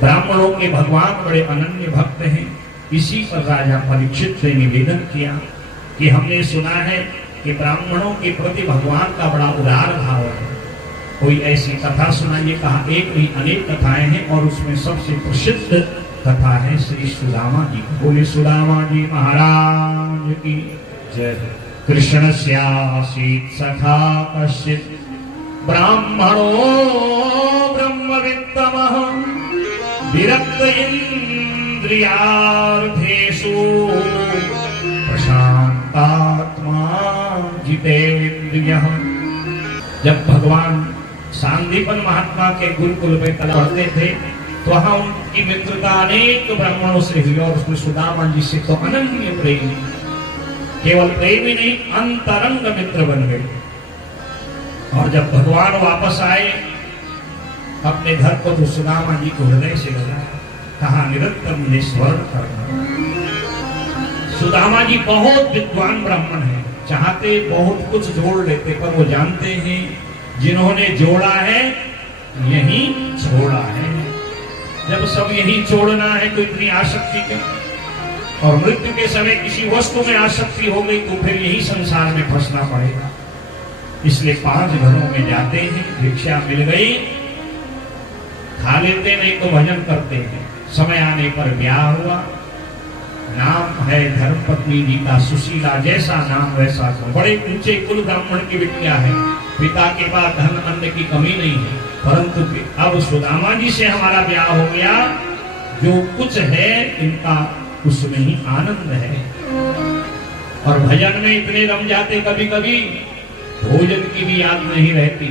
ब्राह्मणों के भगवान बड़े अनन्य भक्त हैं। इसी पर राजा परीक्षित ने निवेदन किया कि हमने सुना है कि ब्राह्मणों के प्रति भगवान का बड़ा उदार भाव है, कोई ऐसी कथा सुनाइए। कहा एक नहीं अनेक कथाएं हैं और उसमें सबसे प्रसिद्ध कथा है श्री सुदामा जी। बोले सुदामा जी महाराज की जय। कृष्णस्यासीत् सखा कश्चित् ब्राह्मणो ब्रह्मवित्तमः विरक्त इंद्रियार्थेषु प्रशांतात्मा जितेन्द्रियः। जब भगवान सांदीपन महात्मा के गुरुकुल में पढ़ते थे तो वहां उनकी मित्रता अनेक ब्राह्मणों से हुई और उसमें सुदामा जी से तो अनन्य प्रेमी, केवल प्रेमी नहीं अंतरंग मित्र बन गए। और जब भगवान वापस आए अपने घर को तो सुदामा जी को हृदय से लगा, कहा निरंतर मुझे स्वर्ण करना। सुदामा जी बहुत विद्वान ब्राह्मण हैं, चाहते बहुत कुछ जोड़ लेते पर वो जानते हैं जिन्होंने जोड़ा है यही छोड़ा है। जब सब यही छोड़ना है तो इतनी आसक्ति क्या। और मृत्यु के समय किसी वस्तु में आसक्ति हो गई तो फिर यही संसार में फंसना पड़ेगा। इसलिए 5 घरों में जाते हैं, भिक्षा मिल गई खा लेते, नहीं तो भजन करते हैं। समय आने पर ब्याह हुआ, नाम है धर्मपत्नी जी का सुशीला, जैसा नाम वैसा गुण। बड़े ऊंचे कुल ब्राह्मण की बिटिया है, पिता के बाद धन अन्न की कमी नहीं है, परंतु अब सुदामा जी से हमारा ब्याह हो गया, जो कुछ है इनका उसमें ही आनंद है। और भजन में इतने रम जाते कभी कभी भोजन की भी याद नहीं रहती,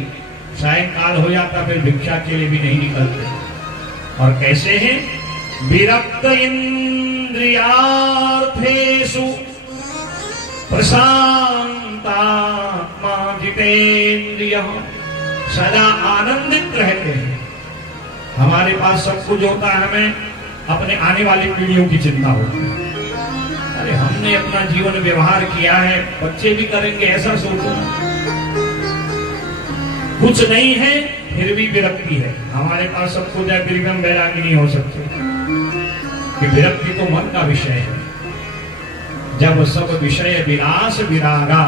सायंकाल हो जाता फिर भिक्षा के लिए भी नहीं निकलते। और कैसे हैं विरक्त इंद्रियार्थेषु प्रशांतात्मा जितेन्द्रियः। सदा आनंदित रहते हैं। हमारे पास सब कुछ होता है, हमें अपने आने वाली पीढ़ियों की चिंता होती है। अरे हमने अपना जीवन व्यवहार किया है, बच्चे भी करेंगे ऐसा सोचो। कुछ नहीं है फिर भी विरक्ति है। हमारे पास सब कुछ है फिर भी हम वैरागी नहीं हो सकते, कि विरक्ति तो मन का विषय है। जब सब विषय विनाश विरागा,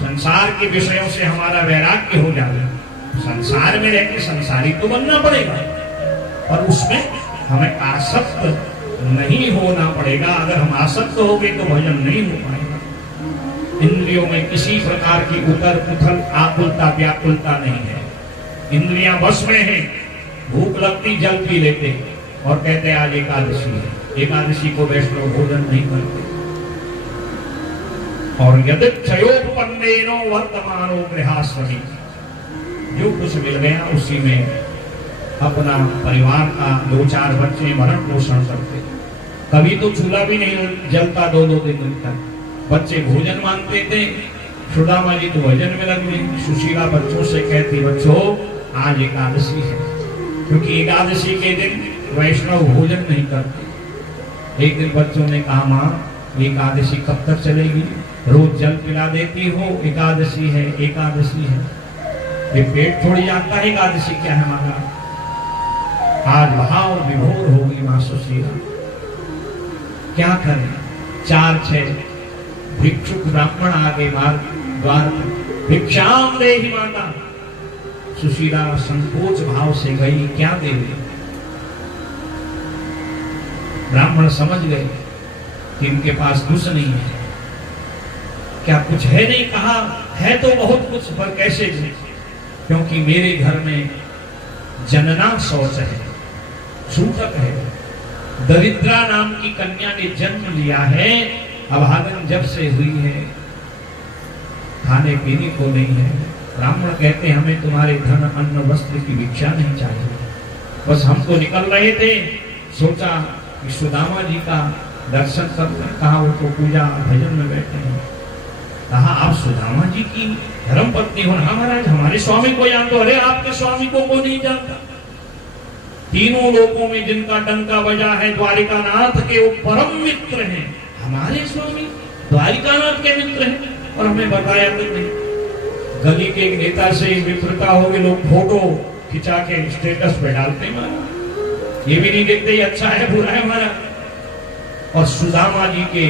संसार के विषयों से हमारा वैराग्य हो जाए, संसार में रहकर संसारी तो बनना पड़ेगा और उसमें हमें आसक्त नहीं होना पड़ेगा। अगर हम आसक्त हो गए तो भजन नहीं हो पाएगा। इंद्रियों में किसी प्रकार की उथल पुथल आकुलता व्याकुलता नहीं है। इंद्रियां बस में हैं, भूख लगती जल पी लेते और कहते आज एकादशी है, एकादशी को वैष्णव भोजन नहीं करते। और यदि क्षयोपन्नेनो वर्तमानो गृहास्वमी, जो कुछ मिल गया उसी में अपना परिवार का 2-4 बच्चे भरण पोषण करते। कभी तो चूल्हा भी नहीं जलता 2-2 दिन तक। बच्चे भोजन मांगते थे, सुदामा जी तो भजन में लग गए। सुशीला बच्चों से कहती बच्चों आज एकादशी है, क्योंकि एकादशी के दिन वैष्णव भोजन नहीं करते। एक दिन बच्चों ने कहा माँ एकादशी कब तक चलेगी, रोज जल पिला देती हो, एकादशी है एकादशी है। ये पेट थोड़ी जाता है एकादशी क्या है हमारा। आज भाव विभोर होगी मां सुशीला, क्या करें। 4-6 भिक्षुक ब्राह्मण आगे मार्ग द्वार पर, भिक्षाम देहि माता। सुशीला संकोच भाव से गई, क्या देवी। ब्राह्मण समझ गए कि इनके पास कुछ नहीं है। क्या कुछ है नहीं, कहा है तो बहुत कुछ पर कैसे दे, क्योंकि मेरे घर में जनना शौच है, सूतक है। दरिद्रा नाम की कन्या ने जन्म लिया है, अभागन जब से हुई है, खाने पीने को नहीं है। ब्राह्मण कहते हमें तुम्हारे धन अन्न वस्त्र की भिक्षा नहीं चाहिए। बस हमको निकल रहे थे, सोचा कि सुदामा जी का दर्शन करना। कहा वो तो पूजा भजन में बैठे हैं। कहा आप सुदामा जी की धर्म पत्नी हो। हाँ महाराज हमारे स्वामी को जान दो। अरे आपके स्वामी को नहीं जानता। तीनों लोकों में जिनका डंका बजा है द्वारिकानाथ के, वो परम मित्र हैं। हमारे स्वामी द्वारिकानाथ के मित्र हैं और हमें बताया तो नहीं। गली के एक नेता से मित्रता हो गई, लोग फोटो खिंचा के स्टेटस पे डालते हैं। ये भी नहीं देखते ये अच्छा है बुरा है हमारा। और सुदामा जी के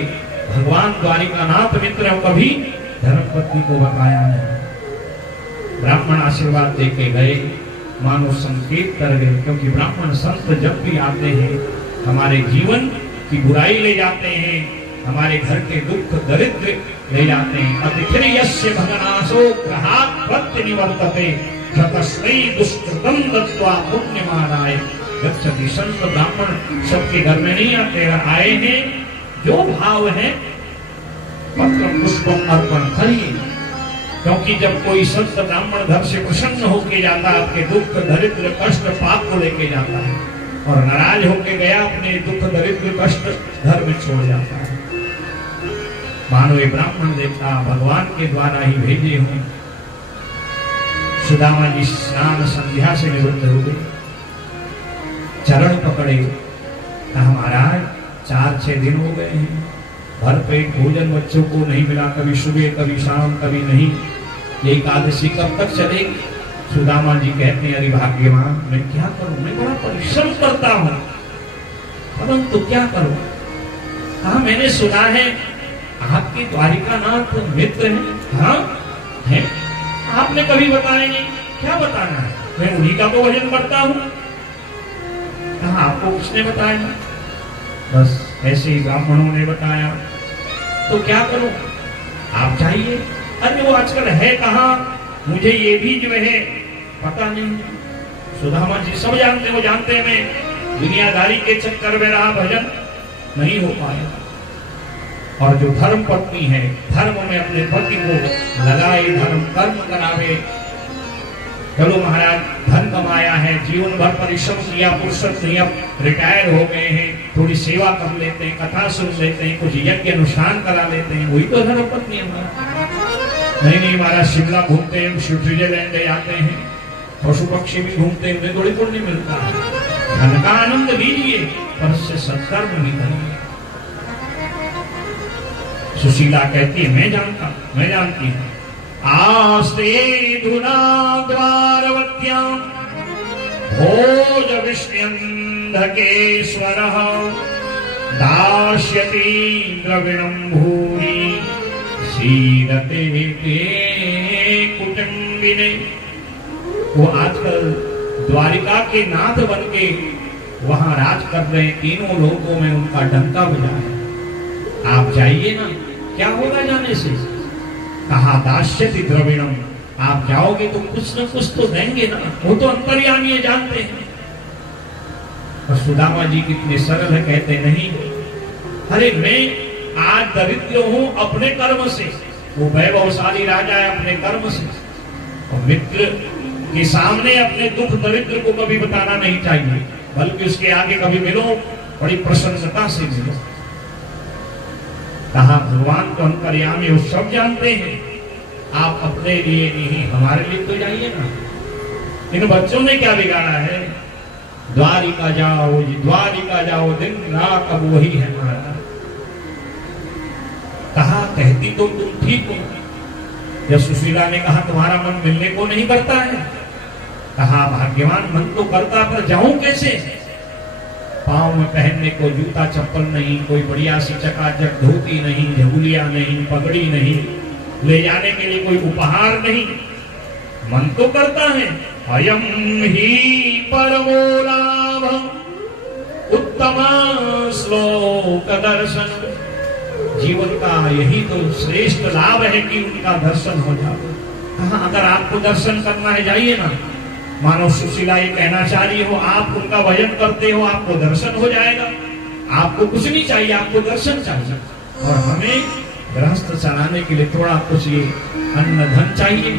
भगवान द्वारिकानाथ मित्र कभी धर्मपत्नी को बताया नहीं। ब्राह्मण आशीर्वाद देके गए, मानो संकेत कर गए, क्योंकि ब्राह्मण संत जब भी आते हैं हमारे जीवन की बुराई ले जाते हैं, हमारे घर के दुख दरिद्र ले जाते हैं। अतिथिर यस्य भगनासो ग्रहात् प्रत्यनिवर्तते तस्मै दुष्कृतं दत्त्वा पुण्यमानाय गच्छति। संत ब्राह्मण सबके घर में नहीं आते, आए हैं जो भाव है पत्र पुष्पम अर्पण करिए। क्योंकि जब कोई संत ब्राह्मण घर से प्रसन्न होके जाता, आपके दुख दरिद्र कष्ट पाप को लेके जाता है, और नाराज होके गया अपने दुख दरिद्र कष्ट घर में छोड़ जाता है। मानो ये ब्राह्मण देवता भगवान के द्वारा ही भेजे हुए। सुदामा जी स्नान संध्या से निवृत्त हो गए, चरण पकड़े, कहा महाराज 4-6 दिन हो गए हैं, भर पेट भोजन बच्चों को नहीं मिला, कभी सुबह कभी शाम कभी नहीं, ये एकादशी कब तक चलेगी? सुदामा जी कहते हैं अरे भाग्यवान, मैं क्या करूं, मैं बड़ा परिश्रम करता हूं, परंतु क्या करूं? कहा मैंने सुना है आपके द्वारिकानाथ मित्र हैं। हाँ है, आपने कभी बताया नहीं, क्या बताना है? मैं उन्हीं का तो भजन करता हूं। कहा आपको किसने बताया? बस ऐसे ही ब्राह्मणों ने बताया। तो क्या करूं? आप जाइए। अरे वो आजकल है कहाँ, मुझे ये भी जो है पता नहीं। सुदामा जी सब जानते, वो जानते हैं मैं दुनियादारी के चक्कर में रहा, भजन नहीं हो पाया। और जो धर्म पत्नी है, धर्म में अपने पति को लगाए, धर्म कर्म करावे। चलो महाराज धन कमाया है, जीवन भर परिश्रम किया, फुर्सत नहीं, अब रिटायर हो गए हैं, थोड़ी सेवा कर लेते हैं, कथा सुन लेते हैं, कुछ यज्ञ अनुष्ठान करा लेते हैं, वही तो धर्म पत्नी हमारा। नहीं महाराज शिमला घूमते हैं, स्विट्जरलैंड जाते हैं, पशु पक्षी भी घूमते हैं, उन्हें थोड़ी पुण्य मिलता है। धन का आनंद लीजिए पर उससे सत्कर्म नहीं करिए। सुशीला कहती है मैं जानती हूं। आस्ते धुना द्वारवत्यां भोज विष्ण्यन्धकेश्वरः दास्यति द्रविणं भूरि सीरते ते कुटुम्बिने। वो आजकल द्वारिका के नाथ बन के वहां राज कर रहे हैं, तीनों लोगों में उनका डंका बजा है। आप जाइए ना, क्या होगा जाने से? कहा दास्यति द्रविणम, आप जाओगे तो कुछ न कुछ तो देंगे ना, वो तो अंतर्यामी है, जानते हैं। और सुदामा जी कितने सरल है, कहते नहीं अरे मैं आज दरिद्र हूं अपने कर्म से, वो वैभवशाली राजा है अपने कर्म से। और मित्र के सामने अपने दुख दरिद्र को कभी बताना नहीं चाहिए, बल्कि उसके आगे कभी मिलो बड़ी प्रसन्नता से मिलो। कहा भगवान तो अंतर्यामी, वो सब जानते हैं, आप अपने लिए नहीं हमारे लिए तो जाइए ना। इन बच्चों ने क्या बिगाड़ा है? द्वारिका जाओ जी, द्वारिका जाओ, दिन रात अब वही है हमारा। कहा कहती तो तुम ठीक हो। जब सुशीला ने कहा तुम्हारा मन मिलने को नहीं करता है, कहा भाग्यवान मन तो करता, पर जाऊं कैसे? पांव में पहनने को जूता चप्पल नहीं, कोई बढ़िया सी चकाचक धोती नहीं, झगुलिया नहीं, पगड़ी नहीं, ले जाने के लिए कोई उपहार नहीं। मन तो करता है। अयम ही परमो लाभ उत्तम श्लोक दर्शन। जीवन का यही तो श्रेष्ठ लाभ है कि उनका दर्शन हो जाए। कहा अगर आपको दर्शन करना है जाइए ना। मानो सुशीला ये कहना चाह रही हो, आप उनका भजन करते हो, आपको दर्शन हो जाएगा। आपको कुछ नहीं चाहिए, आपको दर्शन चाहिए। और हमें गृहस्थ चलाने के लिए थोड़ा कुछ ये अन्न धन चाहिए,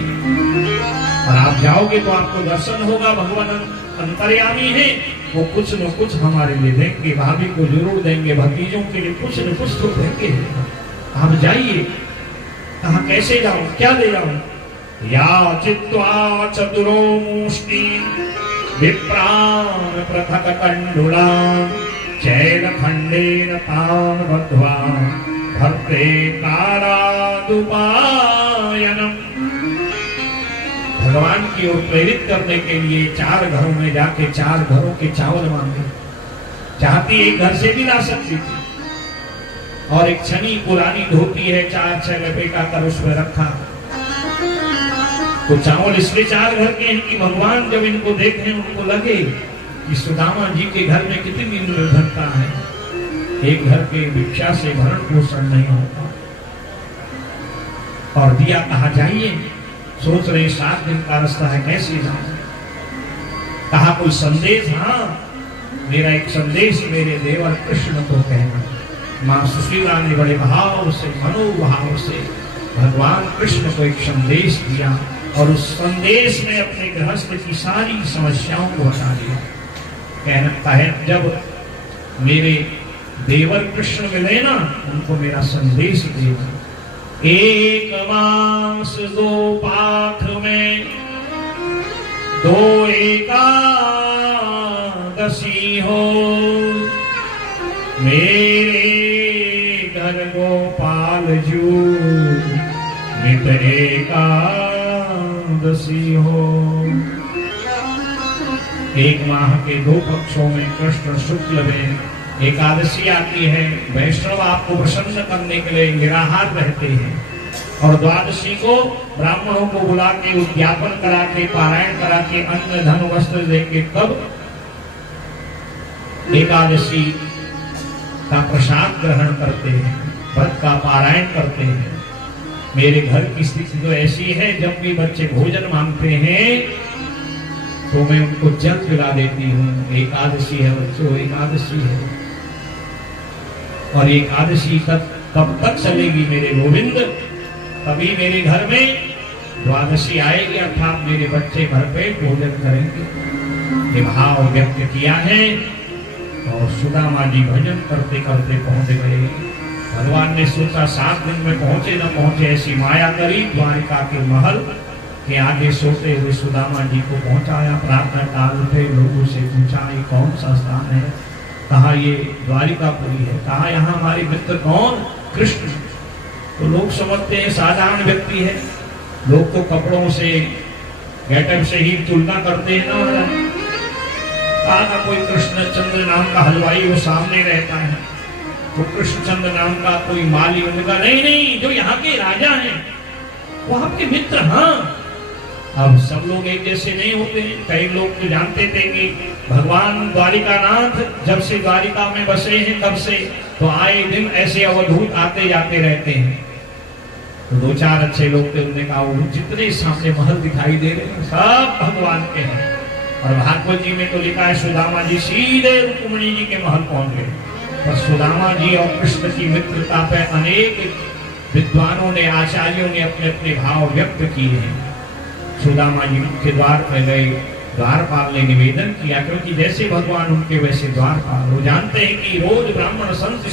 और आप जाओगे तो आपको दर्शन होगा। भगवान अंतर्यामी है, वो कुछ न कुछ हमारे लिए देंगे, भाभी को जरूर देंगे, भतीजों के लिए कुछ न कुछ तो देंगे। आप जाइए। कहा कैसे जाऊं, क्या ले जाऊं? या चित्वा चतुरो मुष्टि विप्रान पृथक कंडुलान चैन खंडेन तान बद्ध्वा भर्ते कारादुपायनम। भगवान की ओर प्रेरित करने के लिए 4 घरों में जाके 4 घरों के चावल मांगे। चाहती एक घर से भी ला सकती थी, और एक छनी पुरानी धोती है 4-6 लपेटा कर उसमें रखा। तो चावल इसलिए 4 घर के हैं कि भगवान जब इनको देखें उनको लगे कि सुदामा जी के घर में कितनी निर्धनता है, एक घर के भिक्षा से भरण पोषण नहीं होता। और दिया कहा जाइए, सोच रहे 7 दिन का रास्ता है, कैसे जाऊं। कहा कोई संदेश, हाँ मेरा एक संदेश मेरे देवर कृष्ण को कहना। मां सुशीला ने बड़े भाव से, मनोभाव से भगवान कृष्ण को एक संदेश दिया, और उस संदेश में अपने गृहस्थ की सारी समस्याओं को बता दिया। कहता है जब मेरे देवर कृष्ण मिले ना, उनको मेरा संदेश देना। 1 मास 2 पाख में 2 एकादशी हो, मेरे घर गोपाल जू नित एकादशी हो। 1 माह के 2 पक्षों में कृष्ण शुक्ल में एकादशी आती है। वैष्णव आपको प्रसन्न करने के लिए निराहार रहते हैं, और द्वादशी को ब्राह्मणों को बुला के उद्यापन करा के पारायण करा के अन्न धन वस्त्र देके तब एकादशी का प्रसाद ग्रहण करते हैं, व्रत का पारायण करते हैं। मेरे घर की स्थिति तो ऐसी है, जब भी बच्चे भोजन मांगते हैं तो मैं उनको जल पिला देती हूँ। एकादशी है बच्चों, एकादशी है। और एकादशी कब तक चलेगी मेरे गोविंद? तभी मेरे घर में द्वादशी आएगी, अर्थात मेरे बच्चे भरपेट भोजन करेंगे। ये भाव व्यक्त किया है। और सुदामा जी भजन करते करते पहुंच गए। भगवान ने सोचा 7 दिन में पहुंचे न पहुंचे, ऐसी माया करी। द्वारिका के महल के आगे सोते हुए सुदामा जी को पहुंचाया। प्रातः काल उठे, लोगों से पूछा ये कौन सा स्थान है? कहा ये द्वारिकापुरी है। कहा यहाँ हमारे मित्र कौन? कृष्ण। तो लोग समझते हैं साधारण व्यक्ति है, लोग तो कपड़ों से गेटअप से ही तुलना करते हैं ना। कहा कोई कृष्णचंद्र नाम का हलवाई वो सामने रहता है, तो कृष्णचंद्र नाम का कोई माली, उनका नहीं, जो यहाँ के राजा हैं वो आपके मित्र। हाँ, अब सब लोग एक जैसे नहीं होते हैं। कई लोग तो जानते थे कि भगवान द्वारिकानाथ जब से द्वारिका में बसे हैं तब से तो आए दिन ऐसे अवधूत आते जाते रहते हैं। तो 2-4 अच्छे लोग थे, उन्होंने कहा वो जितने सामने महल दिखाई दे रहे हैं सब भगवान के हैं। और भागवत जी में तो लिखा है सुदामा जी सीधे रुक्मिणी जी के महल पहुंच गए। और सुदामा जी और कृष्ण की मित्रता पे अनेक विद्वानों ने, आचार्यों ने अपने अपने भाव व्यक्त किए हैं। सुदामा जी के द्वार पर गए, द्वारपाल ने निवेदन किया, क्योंकि जैसे भगवान उनके वैसे द्वारपाल। वो जानते हैं कि रोज ब्राह्मण संत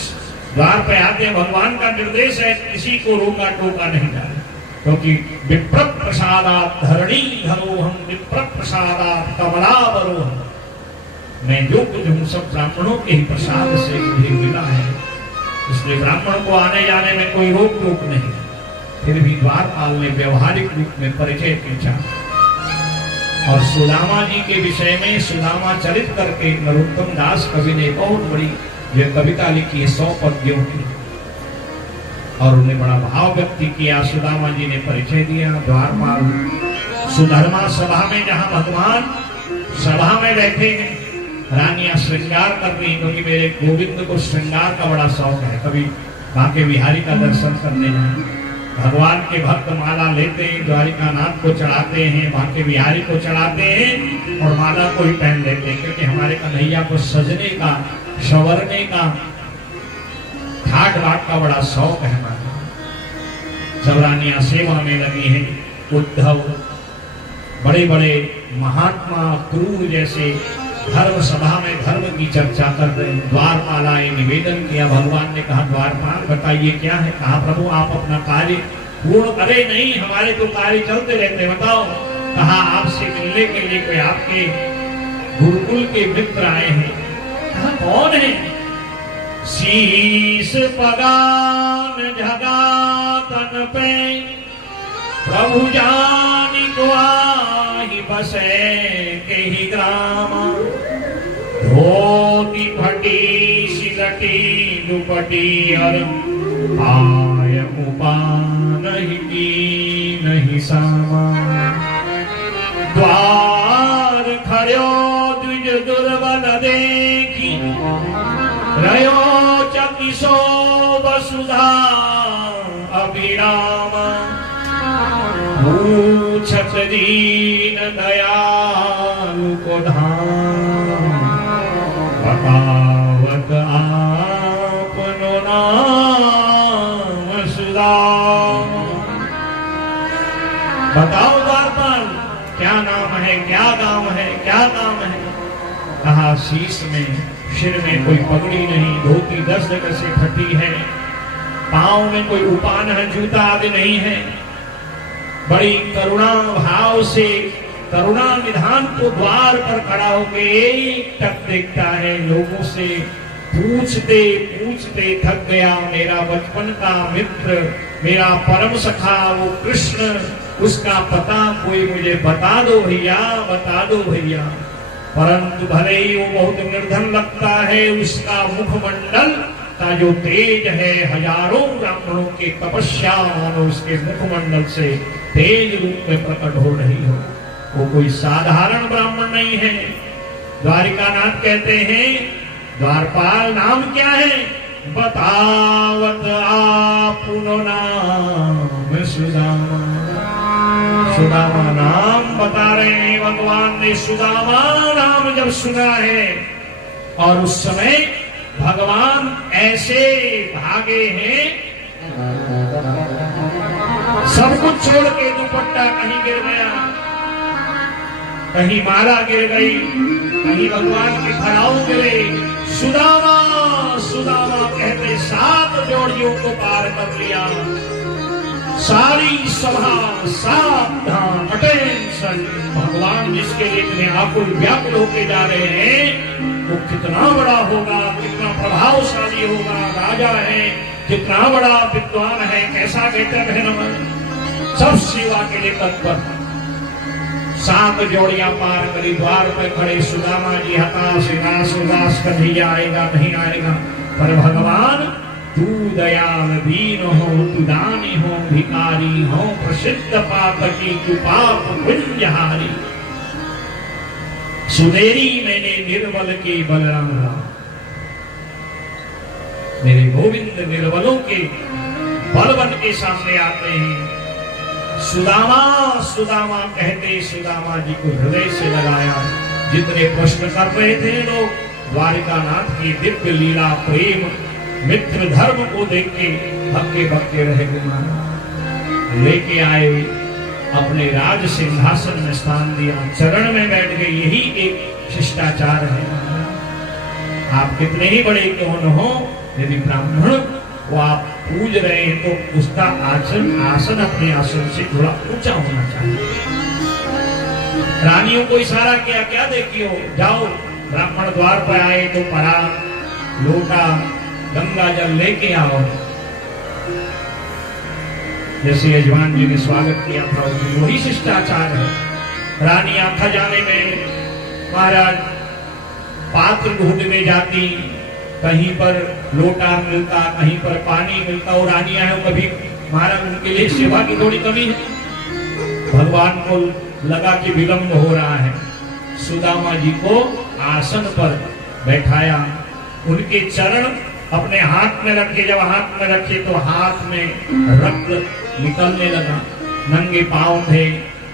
द्वार पे आते हैं, भगवान का निर्देश है किसी को रोका टोका नहीं जाए, क्योंकि विप्र प्रसादात धरणी धरोहम, विप्र प्रसादात कमलावरोहम। मैं जो कुछ हूँ सब ब्राह्मणों के ही प्रसाद से मुझे मिला है, इसलिए ब्राह्मण को आने जाने में कोई रोक टोक नहीं। फिर भी द्वारपाल ने व्यवहारिक रूप में परिचय पूछा, और सुदामा जी के विषय में सुदामा चरित करके नरोत्तम दास कवि ने बहुत बड़ी यह कविता लिखी है 100 पद्यों की, और उन्हें बड़ा भाव व्यक्त किया। सुदामा जी ने परिचय दिया। द्वारपाल सुधर्मा सभा में, जहां भगवान सभा में बैठे हैं, रानियां श्रृंगार कर रही, क्योंकि मेरे गोविंद को श्रृंगार का बड़ा शौक है। कभी बांके बिहारी का दर्शन करने जाए, भगवान के भक्त माला लेते हैं, द्वारिकानाथ को चढ़ाते हैं, बांके बिहारी को चढ़ाते हैं, और माला को ही पहन लेते हैं, क्योंकि हमारे कन्हैया को सजने का, संवरने का, ठाट बाट का बड़ा शौक है हमारा। सब रानियां सेवा में लगी हैं। उद्धव बड़े बड़े महात्मा क्रूर जैसे धर्म सभा में धर्म की चर्चा कर रहे हैं। द्वारपाल आए, निवेदन किया। भगवान ने कहा द्वारपाल बताइए क्या है? कहा प्रभु आप अपना कार्य पूर्ण करे नहीं, हमारे तो कार्य चलते रहते, बताओ। कहा आपसे मिलने के लिए कोई आपके गुरुकुल के मित्र आए हैं। कहा कौन है? शीश पगान जगा तन पे, प्रभु जानी को आही बसे के ही ग्राम, धोती फटी लटी सिलटी दुपटी और आय मुपा नहीं की नहीं सामा द्वार खड़ो द्विज दुर्बल देखी रयो चकिसो वसुधा अभिराम पूछत दीन दयालु को धाम बतावत आपनो नाम सुदाम। बताओ द्वारपाल क्या नाम है, क्या गांव है, क्या नाम है। कहा शीश में सिर में कोई पगड़ी नहीं, धोती 10 जगह से फटी है, पांव में कोई उपान है, जूता आदि नहीं है। बड़ी करुणा भाव से करुणा निधान को द्वार पर खड़ा होकर एक टक देखता है। लोगों से पूछते पूछते थक गया। मेरा बचपन का मित्र, मेरा परम सखा वो कृष्ण, उसका पता कोई मुझे बता दो भैया, बता दो भैया। परंतु भले ही वो बहुत निर्धन लगता है, उसका मुखमंडल का जो तेज है हजारों ब्राह्मणों के तपस्या उसके मुखमंडल से तेज रूप में प्रकट हो रही हो। वो कोई साधारण ब्राह्मण नहीं है। द्वारिकानाथ कहते हैं द्वारपाल नाम क्या है? बतावत आपनो नाम सुदामा। सुदामा नाम बता रहे हैं। भगवान ने सुदामा नाम जब सुना है और उस समय भगवान ऐसे भागे हैं, सब कुछ छोड़ के दुपट्टा कहीं गिर गया, कहीं माला गिर गई, कहीं भगवान के खड़ाऊ गिरे। सुदामा सुदामा कहते 7 जोड़ियों को पार कर लिया। सारी सभा सावधान अटेंशन। भगवान जिसके लिए इतने आकुल व्याकुल होके जा रहे हैं वो कितना बड़ा होगा, कितना प्रभावशाली होगा। राजा है, कितना बड़ा विद्वान है, कैसा कहते हैं नमन। सब सेवा के लिए तत्पर। 7 जोड़ियां पार करी। द्वार पर खड़े सुदामा जी हताश निराश उदास कभी आएगा नहीं आएगा। पर भगवान तू दयाल दीन हो, तू दानी हो, भिखारी हो, प्रसिद्ध पातकी तू पाप पुंजहारी। सुनेरी मैंने निर्बल के बलराम राम। मेरे गोविंद निर्बलों के बल बन के सामने आते हैं। सुदामा सुदामा कहते सुदामा जी को हृदय से लगाया। जितने प्रश्न कर रहे थे लोग द्वारिकानाथ की दिव्य लीला प्रेम मित्र धर्म को देख के हक्के बक्के रह गए। लेके आए, अपने राज सिंहासन में स्थान दिया, चरण में बैठ गए। यही एक शिष्टाचार है। आप कितने ही बड़े क्यों न हो, यदि ब्राह्मण को आप पूज रहे हैं तो उसका आसन अपने आसन से थोड़ा ऊंचा होना चाहिए। रानियों को इशारा किया, क्या देखी हो, जाओ। ब्राह्मण द्वार पर आए तो पड़ा लोटा गंगा जल लेके आओ। जैसे यजमान जी ने स्वागत किया था वही शिष्टाचार है। रानियां खजाने में महाराज पात्र ढूंढने जाती, कहीं पर लोटा मिलता, कहीं पर पानी मिलता। और रानियां हैं कभी महाराज उनके लिए सेवा की थोड़ी कमी है। भगवान को लगा कि विलंब हो रहा है, सुदामा जी को आसन पर बैठाया, उनके चरण अपने हाथ में रखे। जब हाथ में रखे तो हाथ में रक्त निकलने लगा। नंगे पांव थे,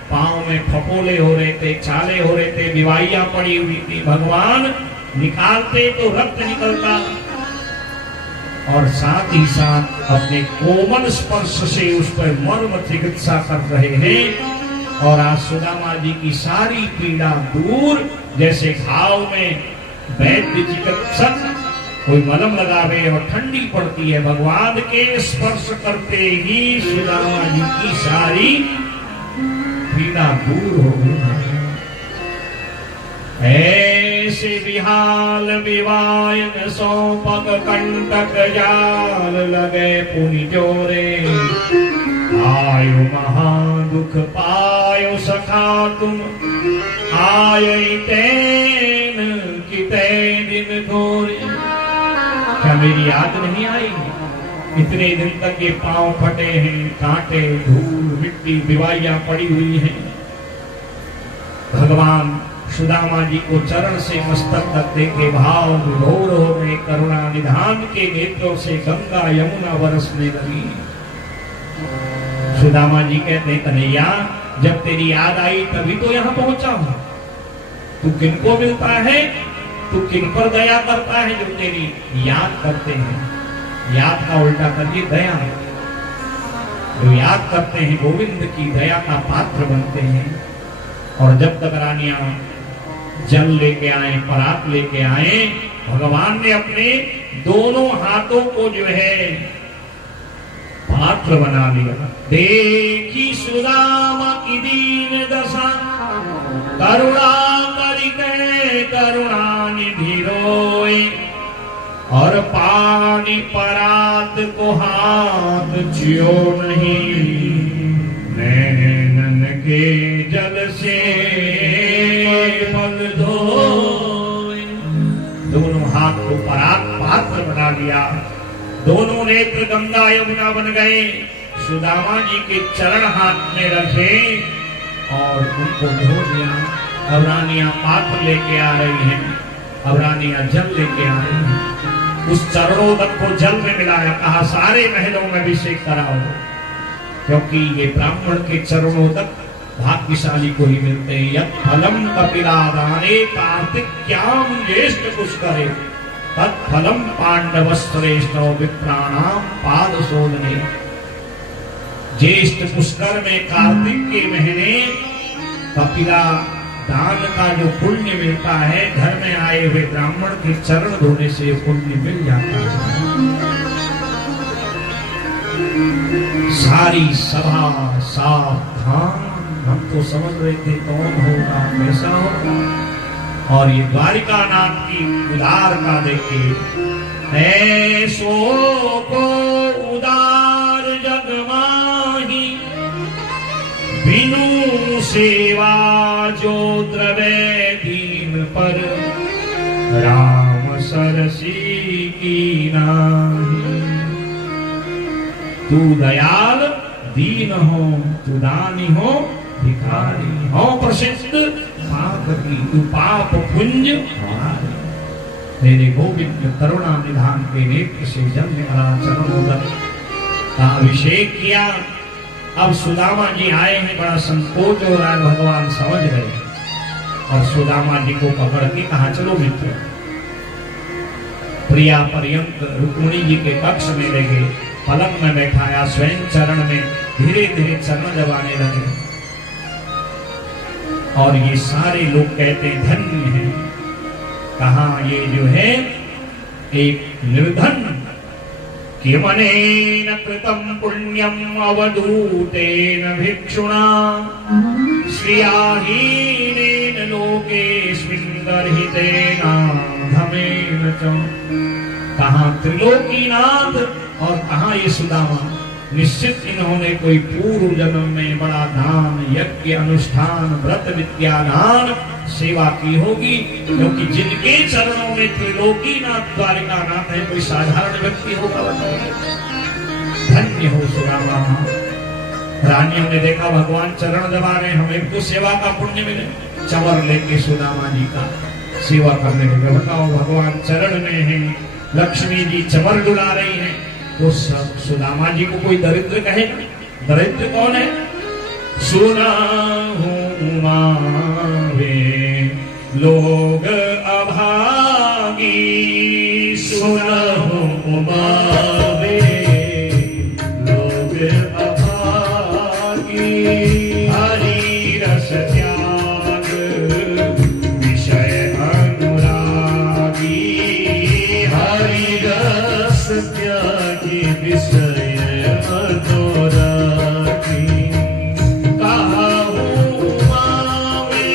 पांव में फपोले हो रहे थे, छाले हो रहे थे, बीवाइयां पड़ी हुई थी। भगवान निकालते तो रक्त निकलता और साथ ही साथ अपने कोमल स्पर्श से उस पर मर्म चिकित्सा कर रहे हैं। और आज सुदामा जी की सारी पीड़ा दूर, जैसे घाव में वैद्य चिकित्सक कोई मलम लगावे और ठंडी पड़ती है, भगवान के स्पर्श करते ही सुदामा जी की सारी पीड़ा दूर हो गई। ऐसे विहाल विवायन सो पग कंटक जाल लगे पुनि जोरे। आयो महा दुख पायो सखा तुम, आय तेन की बीते दिन घोरे, क्या मेरी याद नहीं आई? इतने दिन तक ये पांव फटे हैं, कांटे, धूल, मिट्टी, बिवाइयां पड़ी हुई हैं। भगवान सुदामा जी को चरण से मस्तक तक देखे भाव विभोर हो गए। करुणा निधान के नेत्रों से गंगा यमुना बरसने लगी। सुदामा जी कहते कन्हैया, जब तेरी याद आई तभी तो यहाँ पहुंचा हूं। तू किनको मिलता है, तू किन पर दया करता है? जो तेरी याद करते हैं। याद का उल्टा करिए दया। जो याद करते हैं गोविंद की दया का पात्र बनते हैं। और जब तक रानियां जल लेके आए, परात लेके आए, भगवान ने अपने दोनों हाथों को जो है पात्र बना लिया। देखी सुदामा की दीन दशा, करुणा करिके करुणा निधि रोए, और पानी परात को हाथ छियो नहीं, नैनन के जल से मल धोए। दोनों हाथ को परात पात्र बना लिया। दोनों नेत्र गंगा यमुना बन गए। सुदामा जी के चरण हाथ में रखे और उनको धो दिया। अब रानियां पात्र लेके आ रही हैं, अब रानियां जल लेके आ रही हैं। उस चरणोदक को जल में मिलाया, कहा सारे महलों में अभिषेक कराओ, क्योंकि ये ब्राह्मण के चरणोदक भाग्यशाली को ही मिलते हैं। यत् फलम कपिलादाने कार्तिक्याम ज्येष्ठ पुष्करे, तत्फलम पांडव श्रेष्ठ विप्राणाम पाद शोधने। ज्येष्ठ पुष्कर में कार्तिक के महीने कपिला दान का जो पुण्य मिलता है, घर में आए हुए ब्राह्मण के चरण धोने से पुण्य मिल जाता है। सारी सभा सावधान, हम तो समझ रहे थे कौन होगा, कैसा होगा, और ये द्वारिका नाथ की उदार का देखिए। ऐसो को उदार जग माही, बिनु सेवा जो द्रवे दीन पर, राम सरसी की नाही। तू दयाल दीन हो, तू दानी हो, भिखारी हो, प्रसिद्ध पाप की, तू पाप पुंज हारी। मेरे गोविंद करुणा निधान के नेत्र से जल निकला, चरणोदक का अभिषेक किया। अब सुदामा जी आए हैं, बड़ा संकोच हो रहा है, भगवान समझ गए और सुदामा जी को पकड़ के कहा चलो मित्र। प्रिया पर्यंत रुक्मिणी जी के कक्ष में ले गए, पलंग में बैठाया, स्वयं चरण में धीरे धीरे चरण दबाने लगे। और ये सारे लोग कहते धन्य हैं। कहा ये जो है एक निर्धन, किमनेन कृतं पुण्यम अवधूतेन भिक्षुणा, श्रियाहीनेन लोकेस्मिन् गर्हितेन धमेन च। कहा त्रिलोकीनाथ और कहा ये सुदामा। निश्चित इन्होंने कोई पूर्व जन्म में बड़ा दान, यज्ञ, अनुष्ठान, व्रत, विद्या, दान, सेवा की होगी, क्योंकि जिनके चरणों में त्रिलोकीनाथ द्वारिकानाथ है, कोई साधारण व्यक्ति होगा बताइए। धन्य हो सुदामा। रानियों ने देखा भगवान चरण दबा रहे, हमें तो सेवा का पुण्य मिले। चवर लेके सुदामा जी का सेवा करने लगे। बताओ भगवान चरण में है, लक्ष्मी जी चवर डुला रही है, तो सुदामा जी को कोई दरिद्र कहेगा? दरिद्र कौन है? सुना हूं मावे लोग अभागी, सुना हूं मावे लोग अभागी, हरि रस त्याग विषय अनुरागी, हरि रस त्यागी विषय अनुरागी। कहा हूँ मावे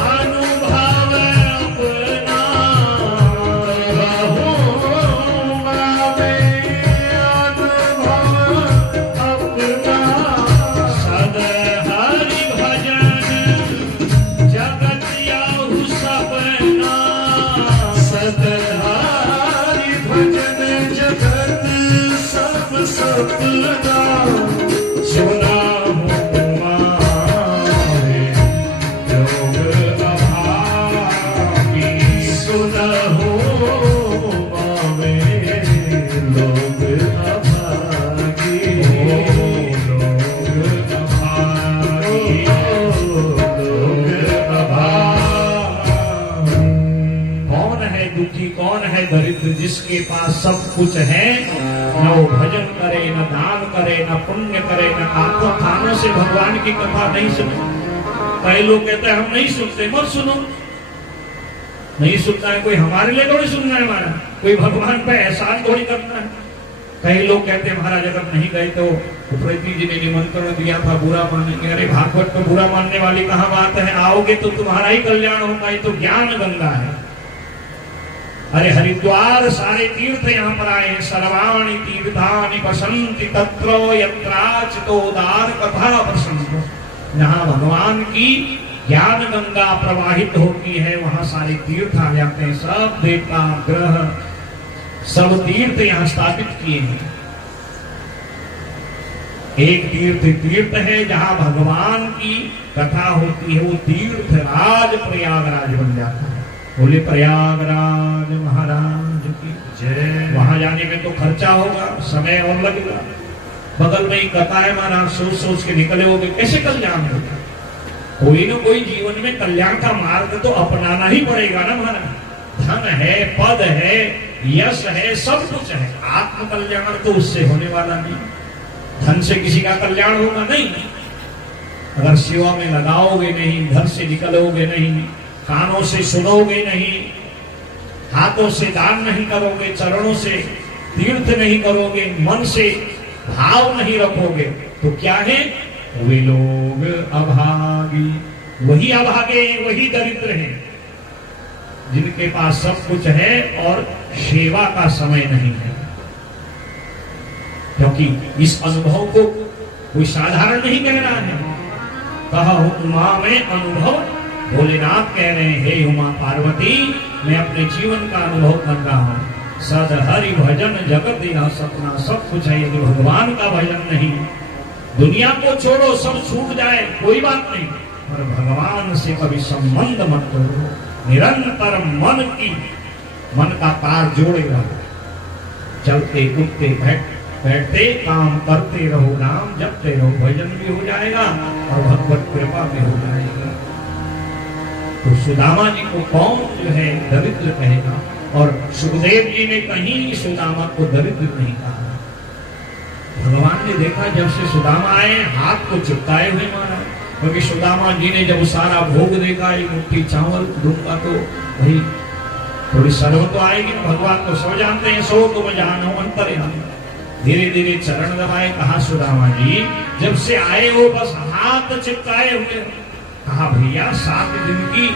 अनुभव अपना, कहा हूँ मावे सतलजा सुना दरिद्र जिसके पास सब कुछ है, न वो भजन करे, न दान करे, न पुण्य करे, न खानों से भगवान की कथा नहीं सुने। कई लोग कहते हैं हम नहीं सुनते, मत सुनो। नहीं सुनना है कोई हमारे लिए थोड़ी सुनना है, हमारा कोई भगवान पे एहसान थोड़ी करना है। कई लोग कहते हैं महाराज अगर नहीं गए तो प्रीति जी ने निमंत्रण दिया था, बुरा मानेंगे। अरे भागवत में बुरा मानने वाली कहाँ बात है, आओगे तो तुम्हारा ही कल्याण होगा। ये तो ज्ञान गंगा है। अरे हरिद्वार सारे तीर्थ यहाँ पर आए हैं। सर्वाणि तीर्थानि पसंति तत्र यत्राचितोदार कथा प्रसन्न। जहाँ भगवान की ज्ञान गंगा प्रवाहित होती है वहां सारे तीर्थ आ जाते हैं। सब देवता ग्रह सब तीर्थ यहाँ स्थापित किए हैं। एक तीर्थ है जहाँ भगवान की कथा होती है, वो तीर्थ राज प्रयागराज बन जाता है। बोले प्रयागराज महाराज की जय। वहां जाने में तो खर्चा होगा, समय और लगेगा। बगल में ही कथा है महाराज, सोच सोच के निकले होगे, कैसे कल्याण होगा। कोई न कोई जीवन में कल्याण का मार्ग तो अपनाना ही पड़ेगा ना महाराज। धन है, पद है, यश है, सब कुछ है। आत्म कल्याण तो उससे होने वाला नहीं। धन से किसी का कल्याण होगा नहीं। अगर सेवा में लगाओगे नहीं, घर से निकलोगे नहीं, कानों से सुनोगे नहीं, हाथों से दान नहीं करोगे, चरणों से तीर्थ नहीं करोगे, मन से भाव नहीं रखोगे, तो क्या है? वे लोग अभागी। वही अभागे, वही दरिद्र हैं जिनके पास सब कुछ है और सेवा का समय नहीं है। क्योंकि इस अनुभव को कोई साधारण नहीं कह रहा है। कहा उमा में अनुभव, भोलेनाथ कह रहे हैं हे उमा पार्वती, मैं अपने जीवन का अनुभव कर रहा हूं। सद हरि भजन जगत यह सपना। सब कुछ है, यदि भगवान का भजन नहीं, दुनिया को छोड़ो, सब छूट जाए कोई बात नहीं, पर भगवान से कभी संबंध मत करो। निरंतर मन का तार जोड़े रहो। चलते उठते बैठते काम करते रहो, नाम जपते रहो, भजन भी हो जाएगा और भगवत कृपा भी हो जाएगा। तो सुदामा जी को कौन जो है दरिद्र कहेगा? और सुखदेव जी ने कहीं सुदामा को दरिद्र नहीं कहा। भगवान ने देखा जब से सुदामा आए, हाथ को चिपकाए हुए मारा। क्योंकि सुदामा जी ने जब सारा भोग देखा, एक मुट्ठी चावल दूंगा तो भाई थोड़ी शर्म तो आएगी। भगवान तो सब जानते हैं, सो तुम जानो अंतर्यामी। धीरे धीरे चरण दबाए। कहा सुदामा जी जब से आए हो बस हाथ चिपकाए हुए। कहा भैया 7 दिन की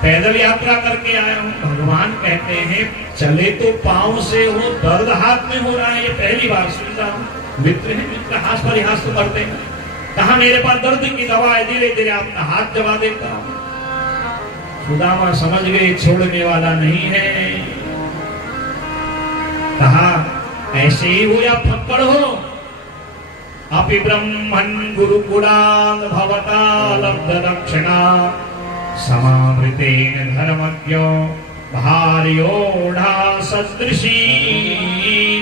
पैदल यात्रा करके आया हूं। भगवान कहते हैं चले तो पांव से हो, दर्द हाथ में हो रहा है, ये पहली बार सुन रहा हूं। मित्र है, मित्र हाथ परिहास तो करते हैं। कहा मेरे पास दर्द की दवा है, धीरे धीरे आपका हाथ दबा देता हूं। सुदामा समझ गए छोड़ने वाला नहीं है। कहा ऐसे ही हो या फक्कड़ हो। अपि ब्रह्मन् गुरुकुलान् भवता लब्ध दक्षिणा समावृतेन धर्मज्ञो भार्योढ़ा सदृशी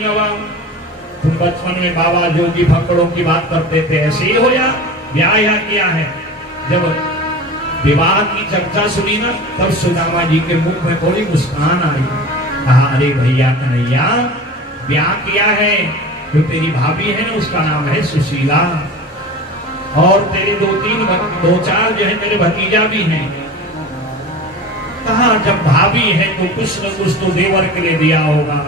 नवा। तुम बचपन में बाबा जोगी फक्कड़ों की बात करते थे, ऐसे ही हो या ब्याह किया है। जब विवाह की चर्चा सुनी ना, तब सुदामा जी के मुख में थोड़ी मुस्कान आई। कहा अरे भैया कन्हैया ब्याह किया है, जो तेरी भाभी है ना उसका नाम है सुशीला, और तेरे 2-4 जो है मेरे भतीजा भी हैं। कहा जब भाभी है तो कुछ न कुछ तो देवर के लिए दिया होगा।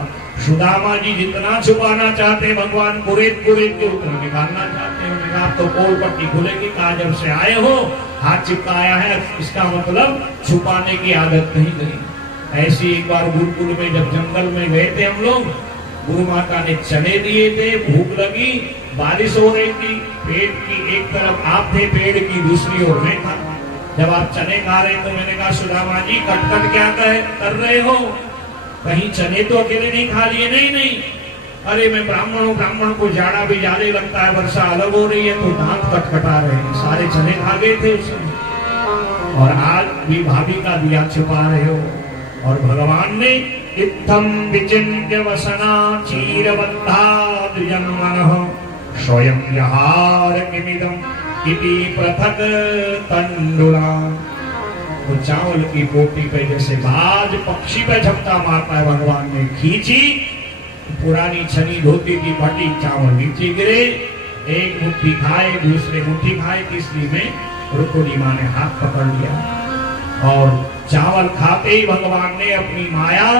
सुदामा जी जितना छुपाना चाहते भगवान कुरेद के उतना निकालना चाहते हैं। आप तो पोल पट्टी खुलेगी। कहा जब से आए हो हाथ चिपकाया है, इसका मतलब छुपाने की आदत नहीं गई। ऐसी एक बार गुरुकुल में जब जंगल में गए थे हम लोग, गुरु माता ने चने दिए थे, भूख लगी, बारिश हो रही थी, पेड़ की एक तरफ आप थे, पेड़ की दूसरी ओर मैं था। जब आप चने खा रहे तो मैंने कहा सुदामा जी कट क्या कर रहे हो? कहीं चने तो अकेले नहीं खा लिए? नहीं, अरे मैं ब्राह्मण हूँ, ब्राह्मण को जाड़ा भी ज्यादा लगता है, वर्षा अलग हो रही है तो दांत कटकटा रहे हैं, सारे चने खा गए थे उस समय, और आज भी भाभी का दिया छुपा रहे हो। और भगवान ने इत्थम विचिन्त्य वसना चीरबद्धाद् जन्मनः स्वयं यहार किमिदम इति पृथक तंडुला। तो चावल की पोटी पे जैसे बाज पक्षी पे झपटा मारता है, भगवान ने खींची, पुरानी छनी धोती की फटी, चावल नीचे गिरे, एक मुट्ठी खाए, दूसरे मुट्ठी खाए, तीसरी में रुक्मिणी मां ने हाथ पकड़ लिया। और चावल खाते ही भगवान ने अपनी माया,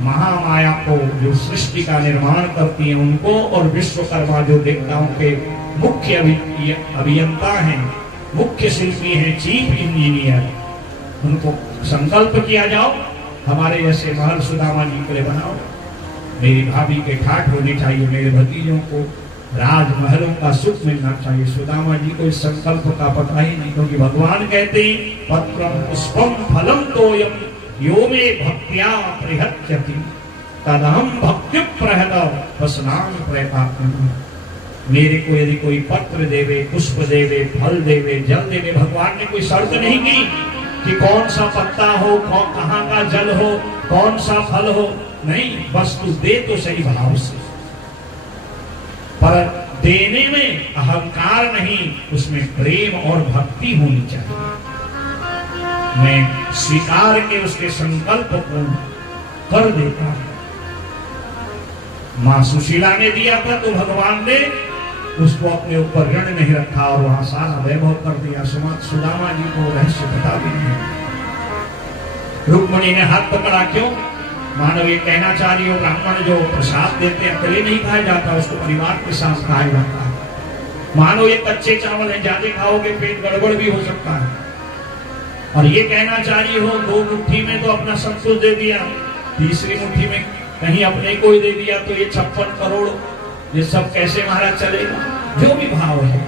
महामाया को, जो सृष्टि का निर्माण करती है उनको, और विश्वकर्मा जो देवताओं के मुख्य अभियंता हैं, मुख्य शिल्पी हैं, चीफ इंजीनियर, उनको संकल्प किया, जाओ हमारे जैसे महल सुदामा जी के लिए बनाओ, मेरी भाभी के ठाठ होने चाहिए, मेरे भतीजों को राजमहलों का सुख मिलना चाहिए। सुदामा जी को इस संकल्प का पता ही नहीं, क्योंकि भगवान कहते हैं पत्रम पुष्पम फलम तोयम यो मे भक्त्या प्रहत्यति तदहम भक्ति प्रहत वसनाम प्रयतात्म। मेरे को यदि कोई पत्र देवे, पुष्प देवे, फल देवे, जल देवे, भगवान ने कोई शर्त नहीं की कि कौन सा पत्ता हो, कहाँ का जल हो, कौन सा फल हो, नहीं, बस तू दे तो सही भाव से, पर देने में अहंकार नहीं, उसमें प्रेम और भक्ति होनी चाहिए। मैं स्वीकार के उसके संकल्प को कर देता हूं। मां सुशीला ने दिया था तो भगवान ने उसको अपने ऊपर ऋण नहीं रखा और वहां सारा वैभव कर दिया। सुदामा जी को रहस्य बता भी नहीं। रुक्मिणी ने हाथ पकड़ा, क्यों? मानव ये कहना चाह रही हो, ब्राह्मण जो प्रसाद देते हैं अकेले नहीं खाया जाता, उसको परिवार के साथ खाया जाता है। मानो ये कच्चे चावल है, ज्यादा खाओगे पेट गड़बड़ भी हो सकता है। और ये कहना चाह रही हो, 2 मुट्ठी में तो अपना सब कुछ दे दिया, तीसरी मुट्ठी में कहीं अपने को ही दे दिया, तो ये 56 करोड़ ये सब कैसे महाराज चलेगा? जो भी भाव है।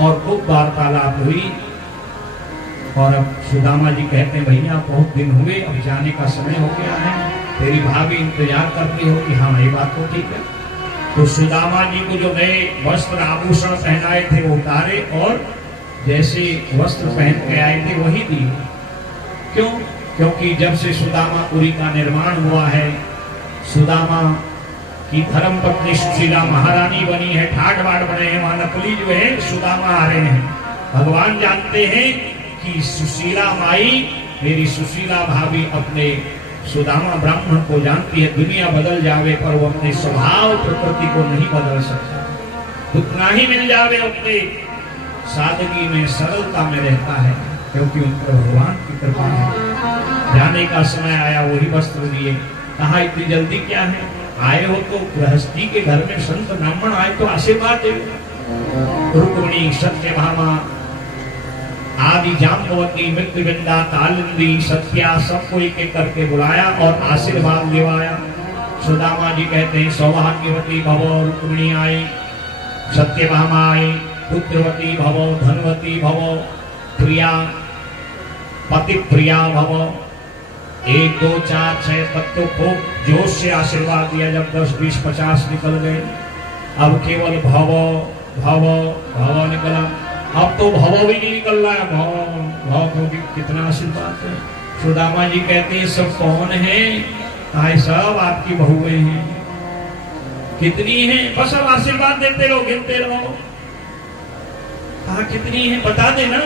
और खूब वार्तालाप हुई। और अब सुदामा जी कहते हैं, भैया बहुत दिन हुए, अब जाने का समय हो गया है, तेरी भाभी इंतजार करती हो कि हाँ ये बात तो ठीक है। तो सुदामा जी को जो नए वस्त्र आभूषण पहनाए थे वो उतारे, और जैसे वस्त्र पहन के आए थे वही दिए। क्यों? क्योंकि जब से सुदामापुरी का निर्माण हुआ है, सुदामा की धर्म पत्नी सुशीला महारानी बनी है, ठाट बाट बने हैं, वहां नकली जो है सुदामा आ रहे हैं। भगवान जानते हैं कि सुशीला माई, मेरी सुशीला भाभी अपने सुदामा ब्राह्मण को जानती है। दुनिया बदल जावे पर वो अपने स्वभाव प्रकृति को नहीं बदल सकता। उतना ही मिल जावे अपने सादगी में, सरलता में रहता है, क्योंकि उन पर भगवान की कृपा है। जाने का समय आया, वही वस्त्र दिए। कहा इतनी जल्दी क्या है? आए हो तो गृहस्थी के घर में, संत ब्राह्मण आए तो आशीर्वाद दे। रुक्मिणी, सत्यभामा आदि, जाम्बवती, मृत्युविंदा, कालिंदी, सत्या, सबको एक एक करके बुलाया और आशीर्वाद दिवाया। सुदामा जी कहते हैं, सौभाग्यवती भव, रुक्मिणी आई, सत्यभामा आई, पुत्रवती भव, धनवती भव, प्रिया, पति प्रिया भव। 1 2 4 6 बच्चों को जोश से आशीर्वाद दिया। जब 10 20 50 निकल गए, अब केवल भव भव भव निकला। अब तो भव भी नहीं निकल रहा है, भव भव को भी कितना आशीर्वाद है। सुदामा जी कहते हैं, सब कौन है? आए सब आपकी बहुएं हैं। कितनी हैं? बस अब आशीर्वाद देते रहो, गिनते रहो। कहा कितनी है बता देना।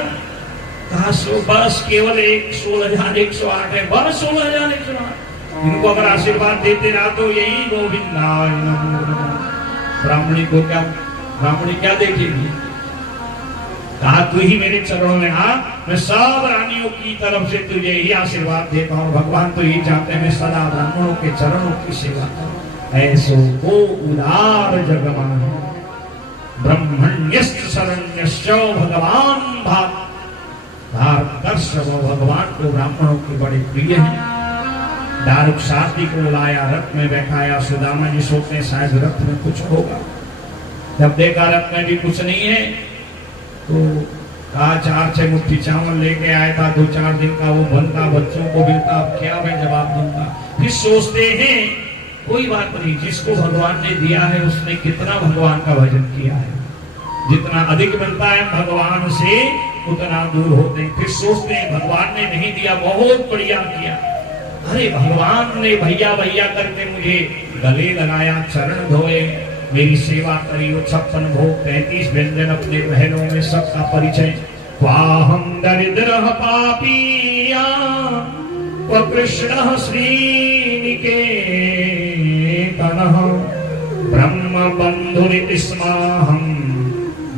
कहा बस केवल 16,108 है, बस 16,108। इनको अगर आशीर्वाद देते रहा तो यही गोविंदाय नमो नमः। ब्राह्मणी को क्या, ब्राह्मणी क्या देखेगी? कहा तू ही मेरे चरणों में आ, मैं सब रानियों की तरफ से तुझे ही आशीर्वाद देता हूँ। भगवान तो यही चाहते हैं मैं सदा ब्राह्मणों के चरणों की सेवा करूं। ऐसो को उदार जगमान ब्रह्मण्यश्च शरण्यश्च भगवान भाग दर्शव। भगवान को ब्राह्मणों के बड़े प्रिय हैं। दारुक साथी को लाया, रथ में बैठाया। सुदामा जी सोचते शायद रथ में कुछ होगा। जब देखा रथ में भी कुछ नहीं है तो कहा 4-6 मुट्ठी चावल लेके आया था, 2-4 दिन का वो बनता, बच्चों को मिलता, अब क्या मैं जवाब दूंगा। फिर सोचते हैं कोई बात नहीं, जिसको भगवान ने दिया है उसने कितना भगवान का भजन किया है। जितना अधिक मिलता है भगवान से उतना दूर होते हैं, फिर सोचते हैं भगवान ने नहीं दिया, बहुत बढ़िया किया। अरे भगवान ने भैया भैया करके मुझे गले लगाया, चरण धोए, मेरी सेवा करी, वो 56 भोग 33 व्यंजन अपने महलों में सबका परिचय। क्वाहम दरिद्र पापिया क्व कृष्ण श्रीनिकेतनः ब्रह्म बंधुरिति स्माहं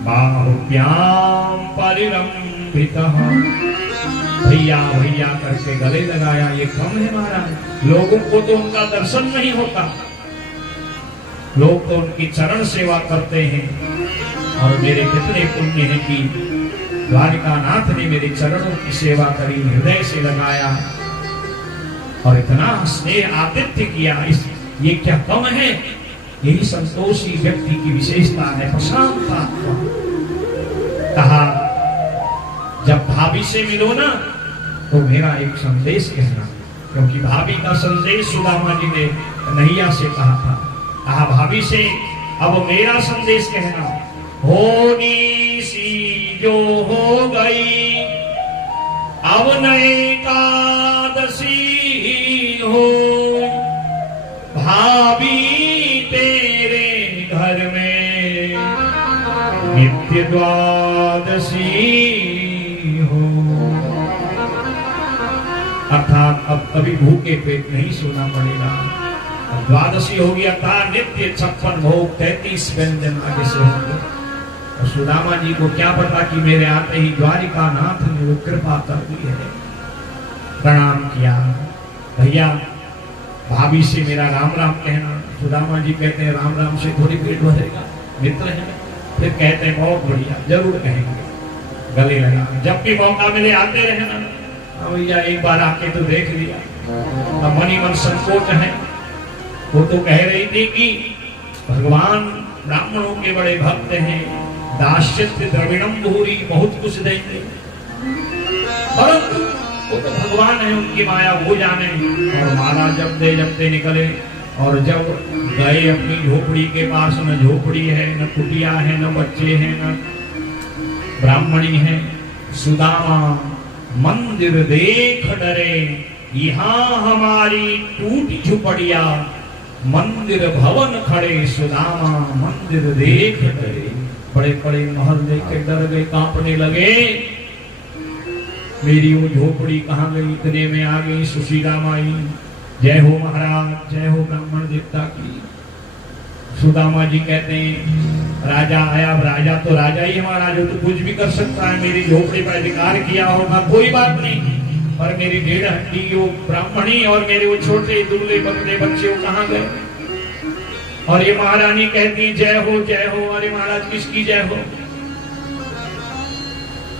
बाहुभ्याम परिरंभितः। भैया भैया करके गले लगाया, ये कम है महाराज। लोगों को तो उनका दर्शन नहीं होता, लोग तो उनकी चरण सेवा करते हैं। और मेरे कितने पुण्य हैं कि द्वारिकानाथ ने मेरे चरणों की सेवा करी, हृदय से लगाया और इतना स्नेह आतिथ्य किया। ये क्या कम है? यही संतोषी व्यक्ति की विशेषता है, प्रशांत आत्मा। कहा जब भाभी से मिलो ना तो मेरा एक संदेश कहना, क्योंकि भाभी का संदेश सुदामा जी ने कन्हैया से कहा था। कहा भाभी से अब मेरा संदेश कहना, होनी सी जो हो गई अब नए एकादशी हो, भाभी तेरे घर में नित्य द्वादशी हो। अर्थात अब कभी भूखे पेट नहीं सोना पड़ेगा, द्वादशी होगी अर्थात नित्य 56 भोग 33 व्यंजन आगे से होंगे। और सुदामा जी को क्या पता कि मेरे आते ही द्वारिकानाथ ने वो कृपा कर दी है। प्रणाम किया, भैया भाभी से मेरा राम राम कहना। सुदामा जी कहते हैं राम राम से थोड़ी पेट भरेगा, मित्र है। फिर कहते हैं बहुत बढ़िया, जरूर कहेंगे। गले लगा, जब भी मौका मिले आते रहना। भैया एक बार आके तो देख लिया, अब मन ही मन संकोच है। वो तो कह रही थी कि भगवान ब्राह्मणों के बड़े भक्त हैं, दास्यत्य द्रविणम भूरी, बहुत कुछ देंगे, परंतु वो तो भगवान है, उनकी माया वो जाने। और माला जपते निकले और जब गए अपनी झोपड़ी के पास, न झोपड़ी है, न कुटिया है, न बच्चे हैं, न ब्राह्मणी है। सुदामा मंदिर देख डरे, यहाँ हमारी टूट झुपड़िया, मंदिर भवन खड़े सुदामा मंदिर देख डरे। बड़े बड़े महल देख के डर गए, कांपने लगे। मेरी वो झोपड़ी कहाँ गई? इतने में आ गई सुशीला माई। जय हो महाराज, जय हो ब्राह्मण देवता की। सुदामा जी कहते हैं राजा आया, राजा तो राजा ही हमारा, जो तो कुछ भी कर सकता है। मेरी झोपड़ी पर अधिकार किया होगा, कोई बात नहीं, पर मेरी 1.5 हड्डी वो ब्राह्मणी और मेरे वो छोटे दुबले पतले बच्चे वो कहाँ गए? और ये महारानी कहती जय हो जय हो। अरे महाराज किसकी जय हो?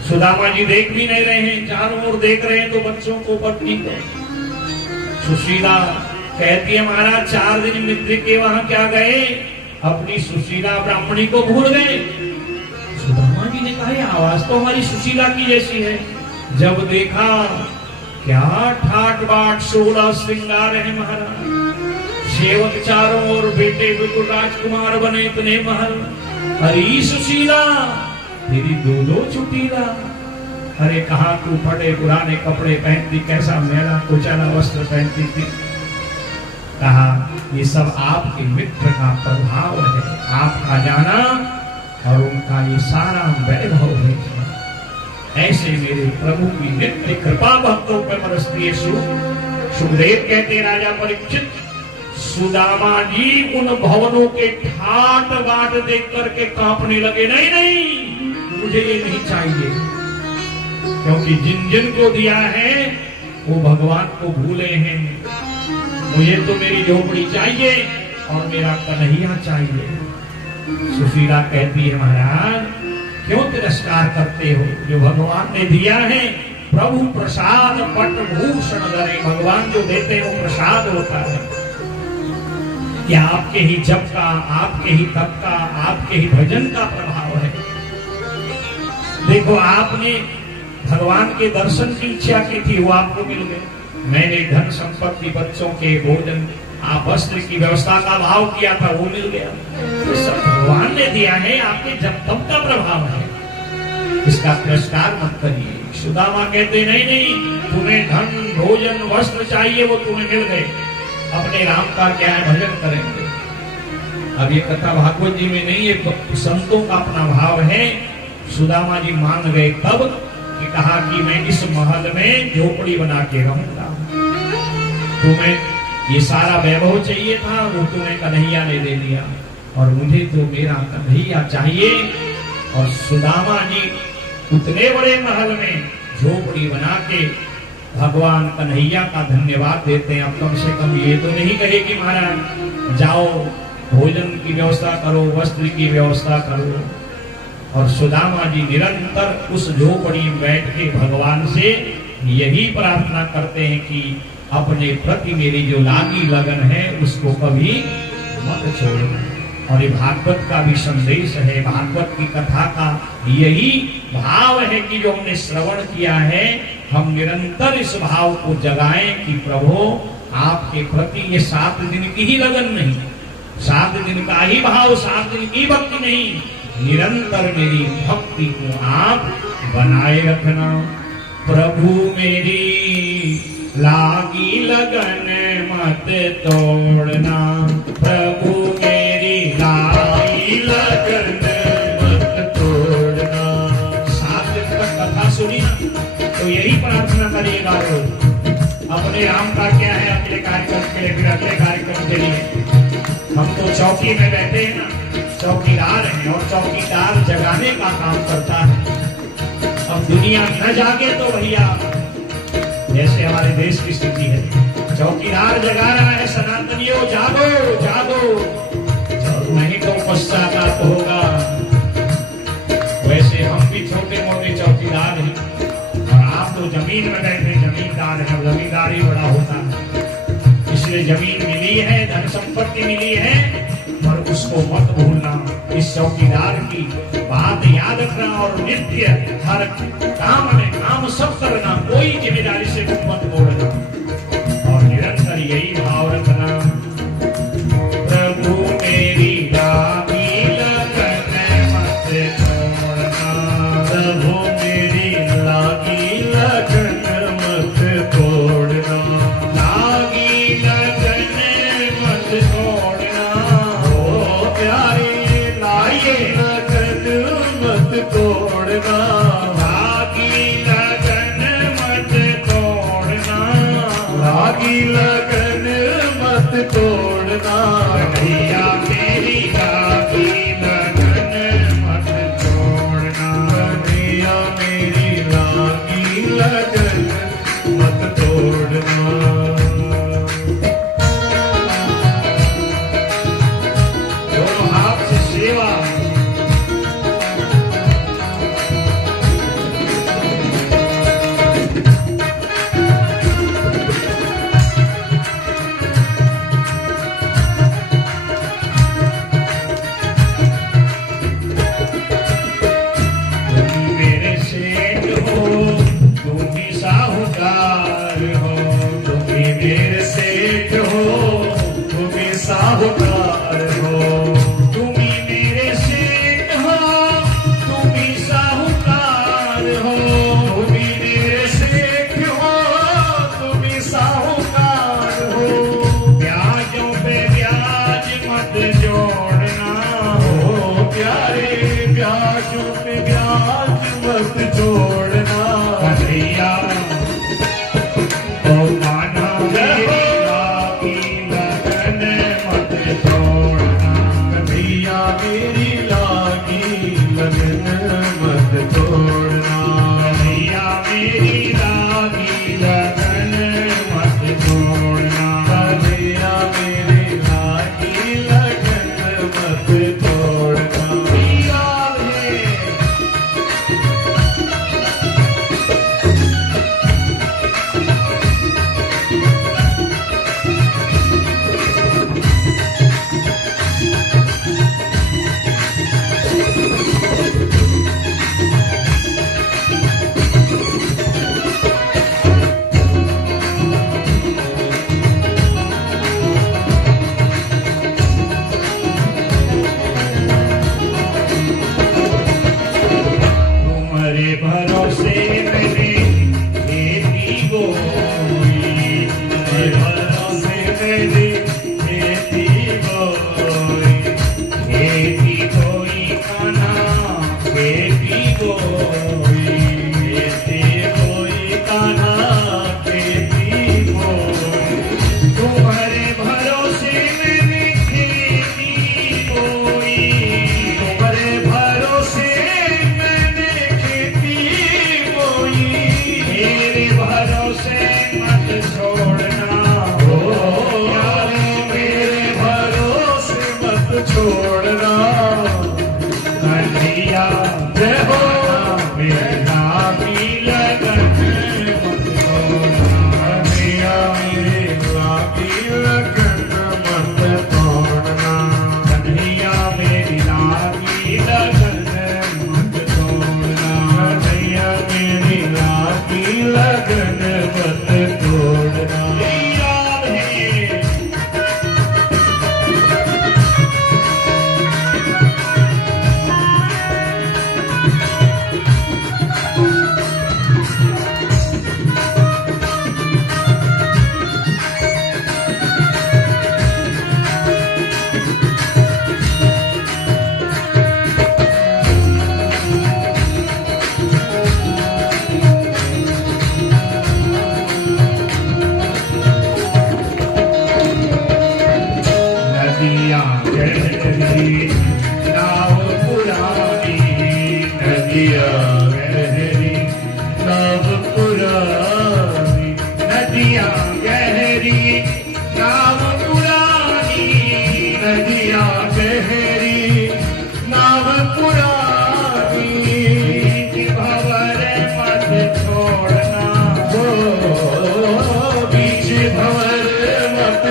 सुदामा जी देख भी नहीं रहे हैं, चारों ओर देख रहे हैं तो बच्चों को, पत्नी को। सुशीला कहती है महाराज 4 दिन मित्र के वहां क्या गए? अपनी सुशीला ब्राह्मणी को भूल गए। सुदामा जी ने कहा आवाज तो हमारी सुशीला की जैसी है। जब देखा क्या ठाट बाट 16 श्रृंगार है महाराज, सेवक चारों ओर, बेटे बिल्कुल राजकुमार बने, इतने महल। अरे सुशीला तेरी दो चुटीला। अरे कहा तू फटे पुराने कपड़े पहनती, कैसा मेला कुचला वस्त्र पहनती थी। कहा ये सब आपके मित्र का प्रभाव है, आपका जाना और उनका ये सारा वैभव है। ऐसे मेरे प्रभु की नित्य कृपा भक्तों पर बरसती है। सुखदेव कहते राजा परीक्षित, सुदामा जी उन भवनों के ठाट बाट देख करके कांपने लगे। नहीं नहीं, मुझे ये नहीं चाहिए, क्योंकि जिन जिन को दिया है वो भगवान को भूले हैं। मुझे तो मेरी झोपड़ी चाहिए और मेरा कन्हैया चाहिए। सुशीला कहती है महाराज क्यों तिरस्कार करते हो? जो भगवान ने दिया है, प्रभु प्रसाद पट भूषण धरे। भगवान जो देते हैं वो प्रसाद होता है। क्या आपके ही जप का, आपके ही तप का, आपके ही भजन का प्रभाव है। देखो आपने भगवान के दर्शन की इच्छा की थी, वो आपको मिल गए। मैंने धन संपत्ति, बच्चों के भोजन, आप वस्त्र की व्यवस्था का भाव किया था, वो मिल गया। तो सब भगवान ने दिया है, आपके जब तब का प्रभाव है, इसका तिरस्कार मत करिए। सुदामा कहते नहीं नहीं, तुम्हें धन भोजन वस्त्र चाहिए, वो तुम्हें मिल गए, अपने राम का क्या है, भजन करेंगे। अब ये कथा भागवत जी में नहीं, ये संतों का अपना भाव है। सुदामा जी मान गए तब कि कहा कि मैं इस महल में झोपड़ी बना के रहूंगा, तुम्हें ये सारा वैभव चाहिए था, वो तुम्हें कन्हैया ने दे दिया, और मुझे तो मेरा कन्हैया चाहिए। और सुदामा जी उतने बड़े महल में झोपड़ी बना के भगवान कन्हैया का धन्यवाद देते हैं। अब कम से कम ये तो नहीं कहे कि महाराज जाओ भोजन की व्यवस्था करो, वस्त्र की व्यवस्था करो। और सुदामा जी निरंतर उस झोपड़ी में बैठ के भगवान से यही प्रार्थना करते हैं कि अपने प्रति मेरी जो लागी लगन है उसको कभी मत छोड़ना। और ये भागवत का भी संदेश है, भागवत की कथा का यही भाव है कि जो हमने श्रवण किया है, हम निरंतर इस भाव को जगाएं कि प्रभु आपके प्रति ये 7 दिन की ही लगन नहीं, 7 दिन का ही भाव, 7 दिन की भक्ति नहीं, निरंतर मेरी भक्ति को आप बनाए रखना। प्रभु मेरी लागी लगन मत तोड़ना, प्रभु मेरी लागी लगन मत तोड़ना। 7 दिन तक कथा सुनी ना, तो यही प्रार्थना करिएगा रोज। अपने राम का क्या है, अगले कार्यक्रम के लिए, फिर अगले कार्यक्रम के लिए। हम तो चौकी में बैठे हैं ना, चौकीदार है, और चौकीदार जगाने का काम करता है। अब दुनिया न जागे तो भैया, जैसे हमारे देश की स्थिति है, चौकीदार जगा रहा है, सनातनियों जागो जागो, नहीं तो पश्चाताप होगा। वैसे हम भी छोटे मोटे चौकीदार हैं, और आप तो जमीन में बैठे जमींदार हैं, जमींदारी बड़ा होता है, इसलिए जमीन मिली है, धन संपत्ति मिली है, पर उसको मत भूलना। इस चौकीदार की बात याद रखना, और नित्य हर काम में काम सब करना, कोई जिम्मेदारी से मत मोड़ना, और निरंतर यही भाव रखना। प्रभु मेरी लागी लगन मत तोड़ना, प्रभु मेरी लागी लगन मत तोड़ना, लागी लगन मत तोड़ना। ओ प्यारे लागे लगन मत तोड़ना, लागी लगन मत तोड़ना, लागी लगन मत तोड़ना। कन्हैया मेरी लागी लगन मत तोड़ना, कन्हैया मेरी लागी लगन मत तोड़ना। दोनों हाथ से सेवा, साहूकार हो, तुम्ही मेरे सेठ हो, तुम्ही साहूकार हो, तुम्ही मेरे सेठ हो, तुम्ही साहूकार हो, तुम्ही मेरे सेठ हो, तुम्ही साहूकार हो। ब्याजों पे ब्याज मत जोड़ना, हो प्यारे ब्याजों पे ब्याज मत जोड़ना। कन्हैया ओ माना मेरी लागी लगन मत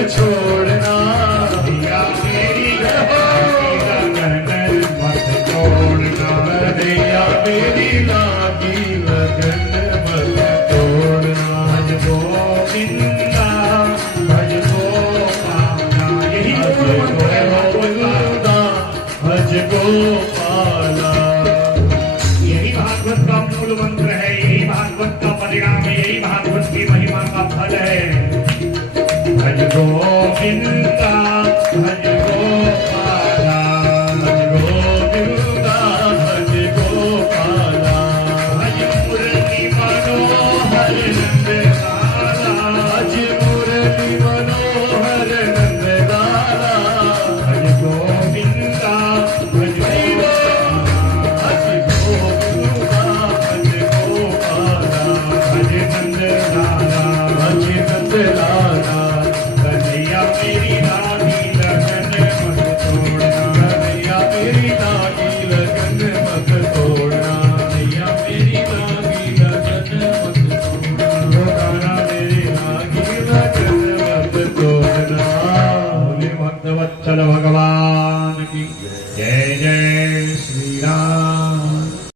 छोड़